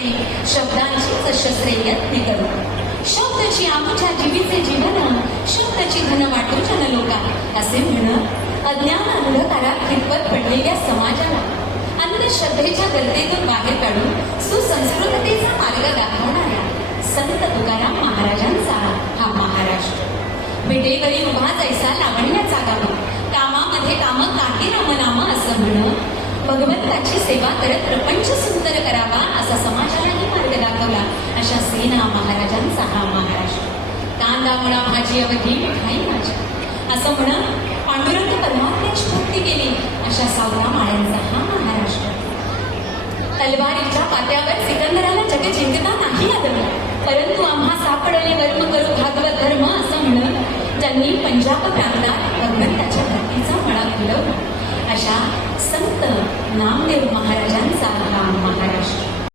शब्दांचीच शस्त्रे यत्न करू, शब्दाची आमच्या जीवीचे जीवन, शब्दाची धन वाटू जनलोका. असे म्हण अज्ञान अंधकारात खितपत पडलेल्या समाजाला अंधश्रद्धेच्या गर्दीतून बाहेर काढून सुसंस्कृततेचा मार्ग दाखवणाऱ्या संत तुकाराम महाराजांचा हा महाराष्ट्र. विटेवरी उभा जैसा लावण्याचा गाव, कामामध्ये काम काही रमनाम असं म्हण भगवंताची सेवा करत प्रपंच सुंदर करावा असा समाजालाही मार्ग दाखवला. अशा सेना महाराजांचा हा महाराष्ट्र. कांदा मुळा भाजी अवधी मिठाई माझी असं म्हणत पांडुरंग परमात्म्याची भक्ती केली. अशा सावरा माळ्यांचा हा महाराष्ट्र. तलवारीच्या पात्यावर सिकंदराला जग जिंकता नाही आलं, परंतु आम्हा सापडले कर्म करू भागवत धर्म असं म्हणत ज्यांनी पंजाब प्रांतात भगवंताच्या भक्तीचा मळा फुलवला. अशा संत नामदेव महाराजांचा हा महाराष्ट्र.